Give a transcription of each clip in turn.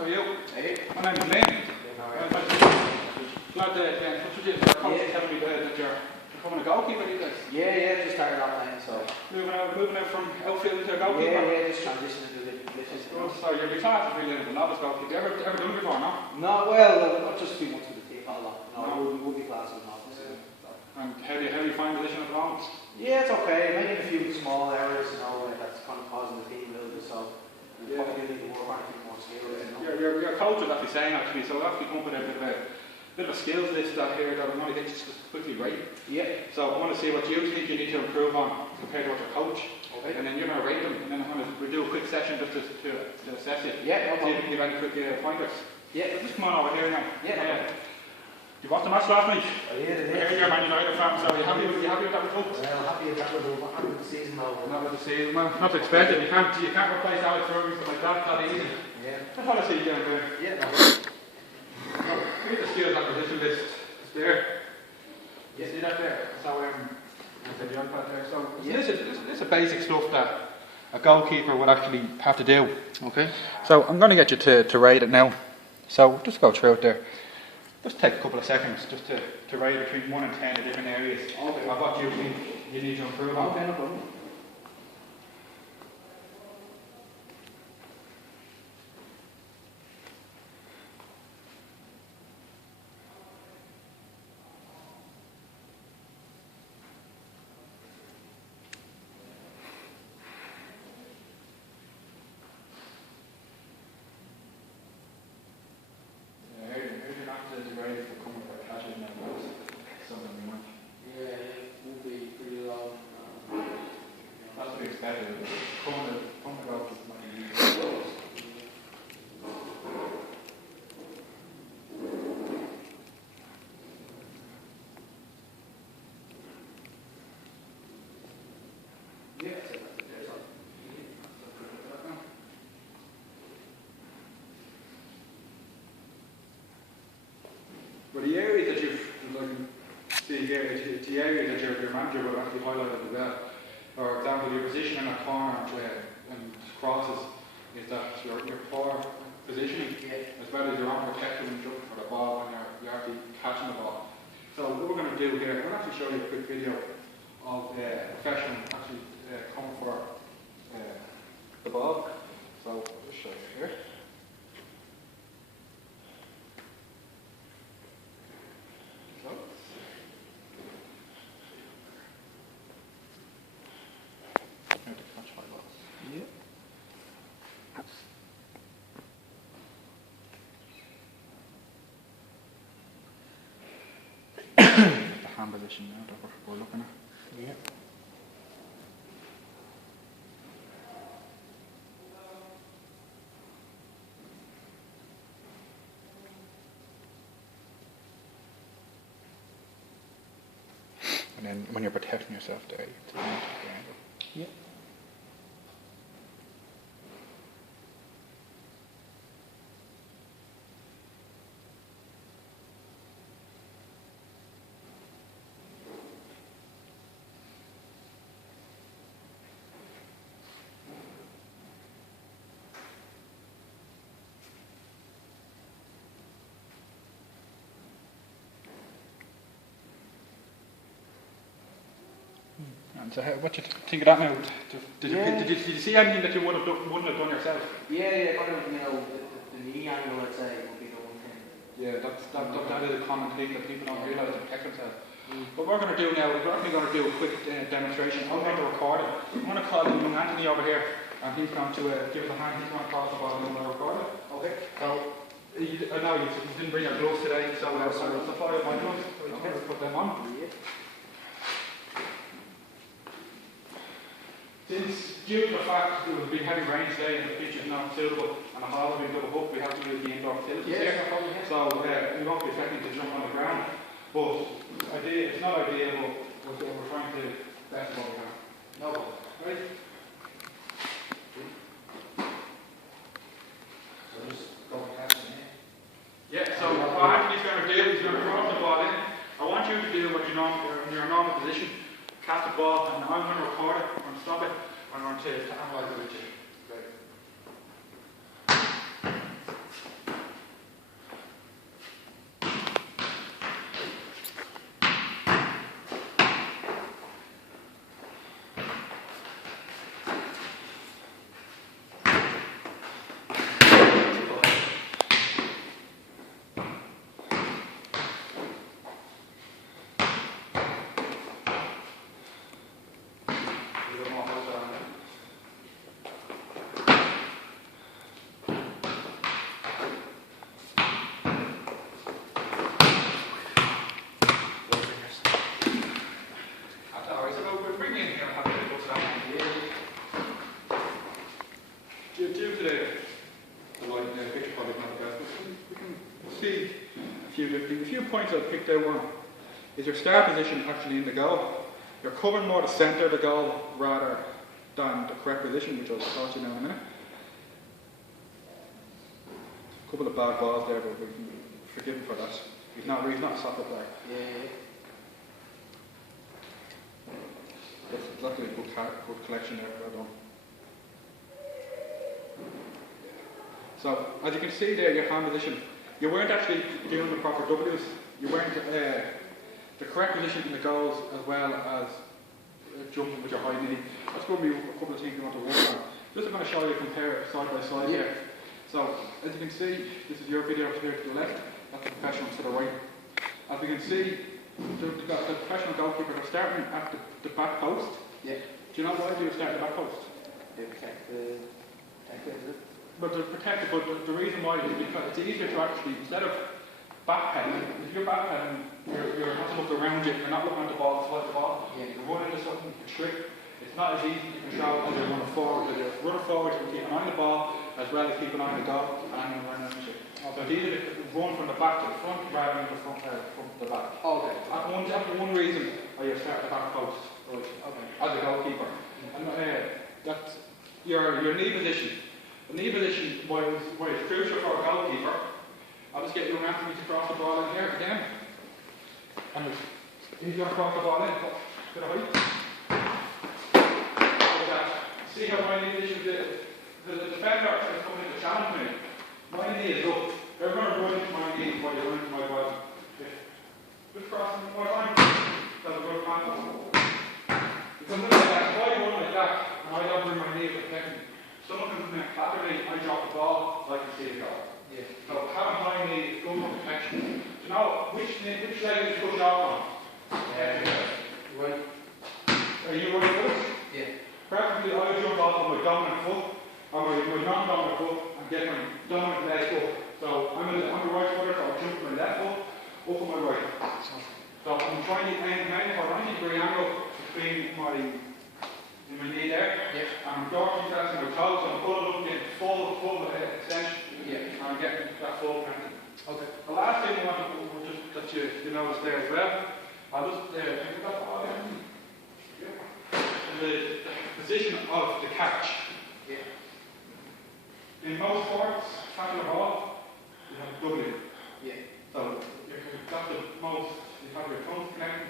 how are you? Hey. My name is Lynn. Glad to touch with you. Your coach is telling me that you're becoming a goalkeeper, you guys. Yeah, just started off playing, so. Moving out from outfield to a goalkeeper. Yeah, just transitioning to the positions. So you're class is really a novice goalkeeper. Ever done it before, no? No, well, not just 2 months with the team, not a lot. No, it would be class with novice. And how do you find the position at the moment? Yeah, it's okay. Making a few small errors, that's kind of causing the team a little bit, so. Yeah. Probably need to work on a few more skills, Your coach was actually saying so we'll actually come up with a bit of a skills list out here that I'm going to get you just quickly rate. Yeah. So I want to see what you think you need to improve on compared to what your coach. Okay. And then you're going to rate them, and then we'll do a quick session just to assess it. Yeah, no See if problem. you can give any quick pointers. Yeah. So just come on over here now. Yeah. You watched the match last night? I did. I heard you're a Man United fan, so are you happy with that result? Well, happy with that result. Happy with the season now. Not with the season, man. Not expected. You can't replace Alex Ferguson like that. Not easy. Yeah. That's what I see you down there. Yeah. Here's the skills acquisition list. It's there. You Yeah. see that there? So the iPad there. So this is basic stuff that a goalkeeper would actually have to do. Okay. So I'm going to get you to rate it now. So just go through it there. Just take a couple of seconds just to rate between 1 and 10 the different areas of what you think you need to improve on. Okay, no problem. Yeah, it will be pretty low. That's to be expected. Coming about Yeah, so there's one. But the area that you've see here, the area that your manager will actually highlight as well. For example, your position in a corner and crosses is that your poor positioning, as well as your own protection and jump for the ball when you're actually catching the ball. So what we're going to do here, I'm going to actually show you a quick video of a professional actually coming for the ball. So I'll just show you here. So, how to catch high balls. Yeah. The hand position now that we're looking at. Yeah. And then when you're protecting yourself there, you have to Yeah. And so what do you think of that now? Did you see anything that you wouldn't have done yourself? Yeah, kind of, the knee angle, I'd say, would be the one thing. Yeah, that is a common thing that people don't realise to protect themselves. What we're going to do now is we're actually going to do a quick demonstration. I'm going to record it. I'm going to call in Anthony over here, and he's going to give us a hand. He's going to cross the ball and I'm going to record it. Okay. So, I know you didn't bring your gloves today, so I'll supply my gloves. So you can put them on. Yeah. Since due to the fact that it will be heavy rain today and the pitch is not suitable and the hall will be double booked, we have to use the indoor facilities here. So we won't be expecting to jump on the ground. But it's not ideal, but we're trying to best what we can. No problem. Right? So just go and catch it, Yeah, so what Anthony's going to do is he's going to cross the ball in. I want you to do what you know in your normal position. Catch the ball, and I'm going to record it, I'm going to stop it, and I'm going to analyse it with you. Great. due to the light, the picture quality is not the best, but we can see a few different things. A few points I've picked out. One is your start position actually in the goal. You're covering more the centre of the goal rather than the correct position, which I'll talk to you now in a minute. A couple of bad balls there, but we can forgive him for that. He's not a soccer player. Yeah. That's a good collection there, well done. So, as you can see there, your hand position, you weren't actually doing the proper W's. You weren't the correct position in the goals as well as jumping with your high knee. That's going to be a couple of things you want to work on. Just I'm going to show you compare side by side here. So, as you can see, this is your video here to the left, that's the professional to the right. As we can see, the professional goalkeeper are starting at the back post. Yeah. Do you know why they start at the back post? They protect the is it? But they're protected, but the reason why is because it's easier to actually, instead of backpedaling, if you're backpedaling, you're not supposed to round it, you're not looking at the ball, slide the ball, Yeah. you run into something, you trick. It's not as easy to control as you're running forward. You're running forward, you keep an eye on the ball, as well as keep an eye on the goal, and you're running into it. So it's easier to run from the back to the front rather than the front from the back. Okay. That's one reason why you start at the back post, right, Okay. as a goalkeeper. And that's your knee position. The knee position, why it's crucial for a goalkeeper. I'll just get you Anthony to cross the ball in here again. And he's going to cross the ball in, to the height. Like that. See how my knee position is? The defender is coming in to challenge me. My knee is up. They're going to run into my knee while you run into my body. Just cross one more time. That's a good pass. Because look at that. If I run like that, and I don't bring my knee to protect me, someone comes in and clap me, I drop the ball, I can see it go. Yeah. So having high knee is good for protection. Do you know which leg is push off on? Right. Are you right foot? Yeah. Preferably I jump off on my dominant foot, or my non-dominant foot, and get my dominant leg up. So I'm a right footer, so I'll jump my left foot, up on my right. So I'm trying to aim for a 90-degree angle between my knee there. Yeah. I'm dorking pressing my toes, so I'm pulling up, getting full extension. Yeah. And I'm getting that full cranking. Okay. The last thing I want to just that you notice there as well, I'll just pick that ball again. The position of the catch. Yeah. In most sports, catching a ball, you have a W. Yeah. So you've got the most, you have your toes connected,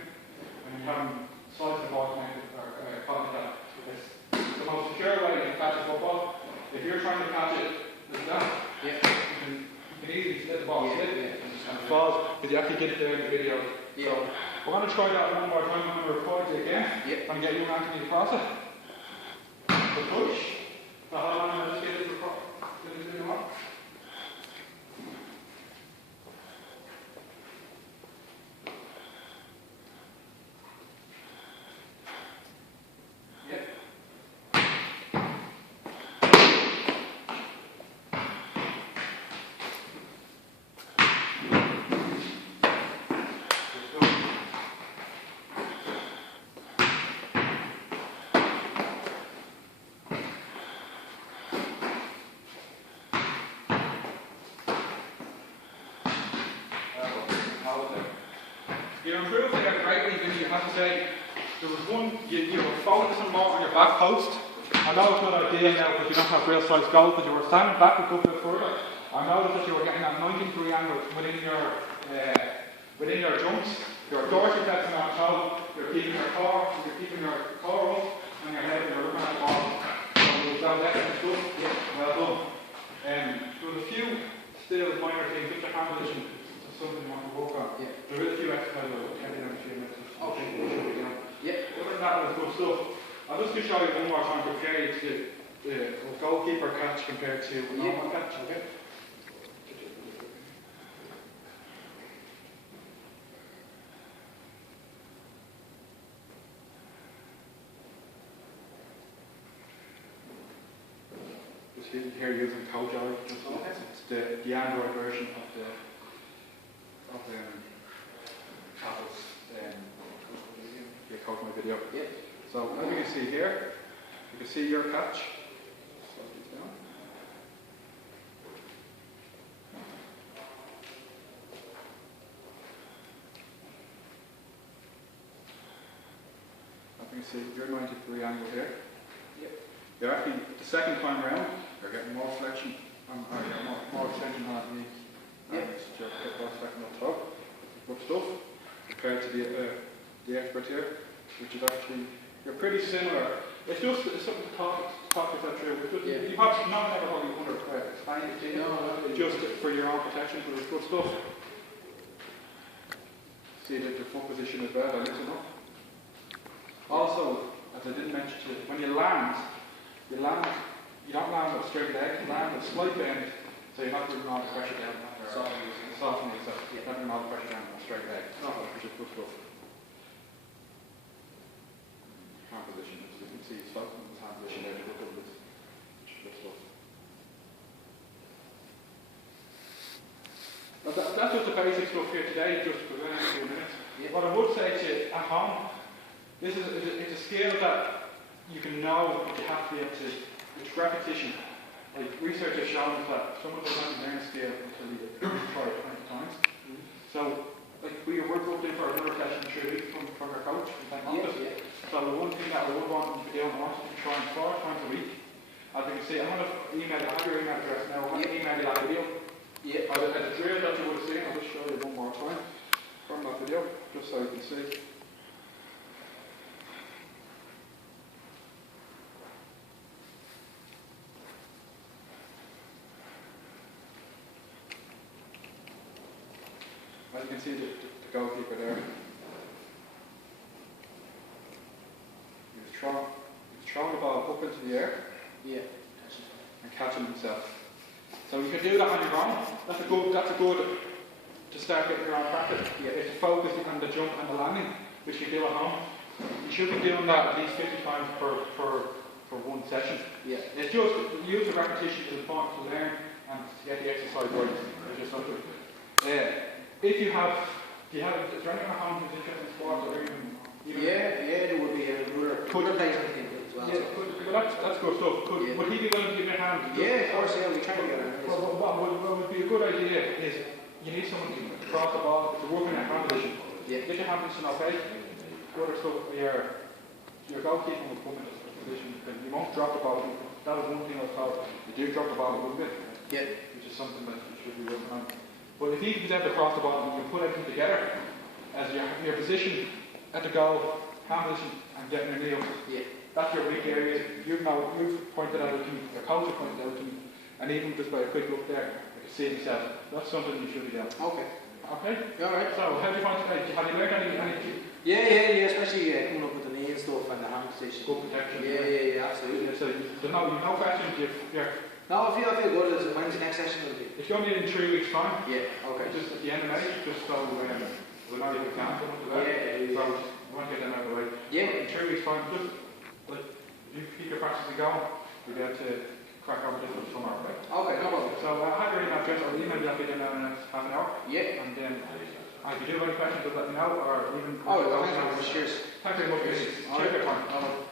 and you have sides of the ball connected, or caught like that. It's the most secure way to catch a football. If you're trying to catch it like that, Yeah. you can easily slip the ball, Yeah, slip, yeah. and it falls, because you actually get it there in the video. Yeah. So we're going to try that one more time. I'm going to record it again. Yeah. And get you and Anthony to cross it. The push. So hold on, let's get this record. Get this video on. You improved there greatly, but you have to say, there was one, you were focusing more on your back post. I know it's not ideal now because you don't have real size goals, but you were standing back a good bit further. I noticed that you were getting that 90-degree angle within your jumps. You're dorsal flexing that toe, you're keeping your core up, and your head, you're looking at the ball. So you've done excellent stuff. Yeah, well done. There was a few still minor things, just your hand position. Something you want to work on. Yeah. There is a few exercises that we'll in a few minutes. Okay. Yeah. Other than that was good stuff. I'll just show you one more time to compare it to the goalkeeper catch compared to a normal catch, okay? Just here using CodeJoy. It's the Android version of the Apple's code my video. Yeah. So as you can see here, you can see your catch. Slow these down. you can see your 90-degree angle here. Yep. You're actually, the second time round, you're getting more flexion, or you're more extension on that knee. Yep. And your hip boss back on top. Good stuff. Compared to the expert here, which is actually, you're pretty similar. It's just it's something to talk yourself through. It's just, Yeah. you probably not never how you want to explain it to you. No, Just for your own protection, but it's good stuff. See that your foot position is well, I listen up. Also, as I didn't mention to you, when you land, you don't land with a straight leg, you land with a slight bend, so you're not putting all the pressure down after softening yourself. You're not putting all the pressure down on a straight leg. Which is good stuff. Hand position, as you can see, it's softening his hand position there to look at this. Good stuff. That's just the basic stuff here today, just for the next few minutes. Yeah. What I would say to you at home, it's a skill that you can know, but you have to be able to, it's repetition. Like research has shown that someone doesn't learn a skill until you try it 20 times. So, like we were booked in for another session in 3 weeks from our coach in St. Marcus. So the one thing that I would want you to do, I want you to try 4 times a week. As you can see, I'm going to email, I have your email address now, I'm going to email you that video. Yeah. As a drill that you would have seen, I'll just show you one more time from that video, just so you can see. As you can see, the goalkeeper there. He's throwing the ball up into the air Yeah. and catching himself. So you can do that on your own. That's a good to start getting your own practice. Yeah. It's focus on the jump and the landing, which you do at home. You should be doing that at least 50 times for one session. Yeah. It's just the use of repetition is important to learn and to get the exercise right. It's just something. If you have, is there anyone at home who's interested in sports or even There would be another place I think as well. yeah, well, that's good stuff. Would he be willing to give me a hand? Yeah, of course, yeah, we try to get it. Well, what would be a good idea is you need someone to cross the ball to work in a hand position. Yeah. Get your hand position okay. Other stuff your goalkeeper will come in this position, then you won't drop the ball. That was one thing I was told. You do drop the ball a little bit, Yeah. which is something that you should be working on. But if he can able to cross the ball and you can put everything together as your position at the goal, hand position, and getting your knee up. Yeah. That's your weak areas. You've pointed out to me, your coach has pointed out to me, and even just by a quick look there, I can see myself. That's something you should be doing. Okay. Okay? Alright. So, how do you find today? Have you learned any Yeah, especially coming up with the knee and stuff and the hand position. good protection? Yeah, absolutely. So, you've no questions, No, I feel good. When's the next session will be? it's going to be in 3 weeks' time. Yeah, okay. Just at the end of May, just so we know if we can. Yeah. So, we want to get them out of the way. Yeah. In 3 weeks' time, just like, you keep your practices going, you'll be able to crack over this for summer, right? Okay, no problem. So I have your email address, I'll email you that video now in the next half an hour. Yeah. And then, if you do have any questions, just let me know, or even... Oh, thanks very much. Cheers. Thanks very much. Cheers. Cheers for your time.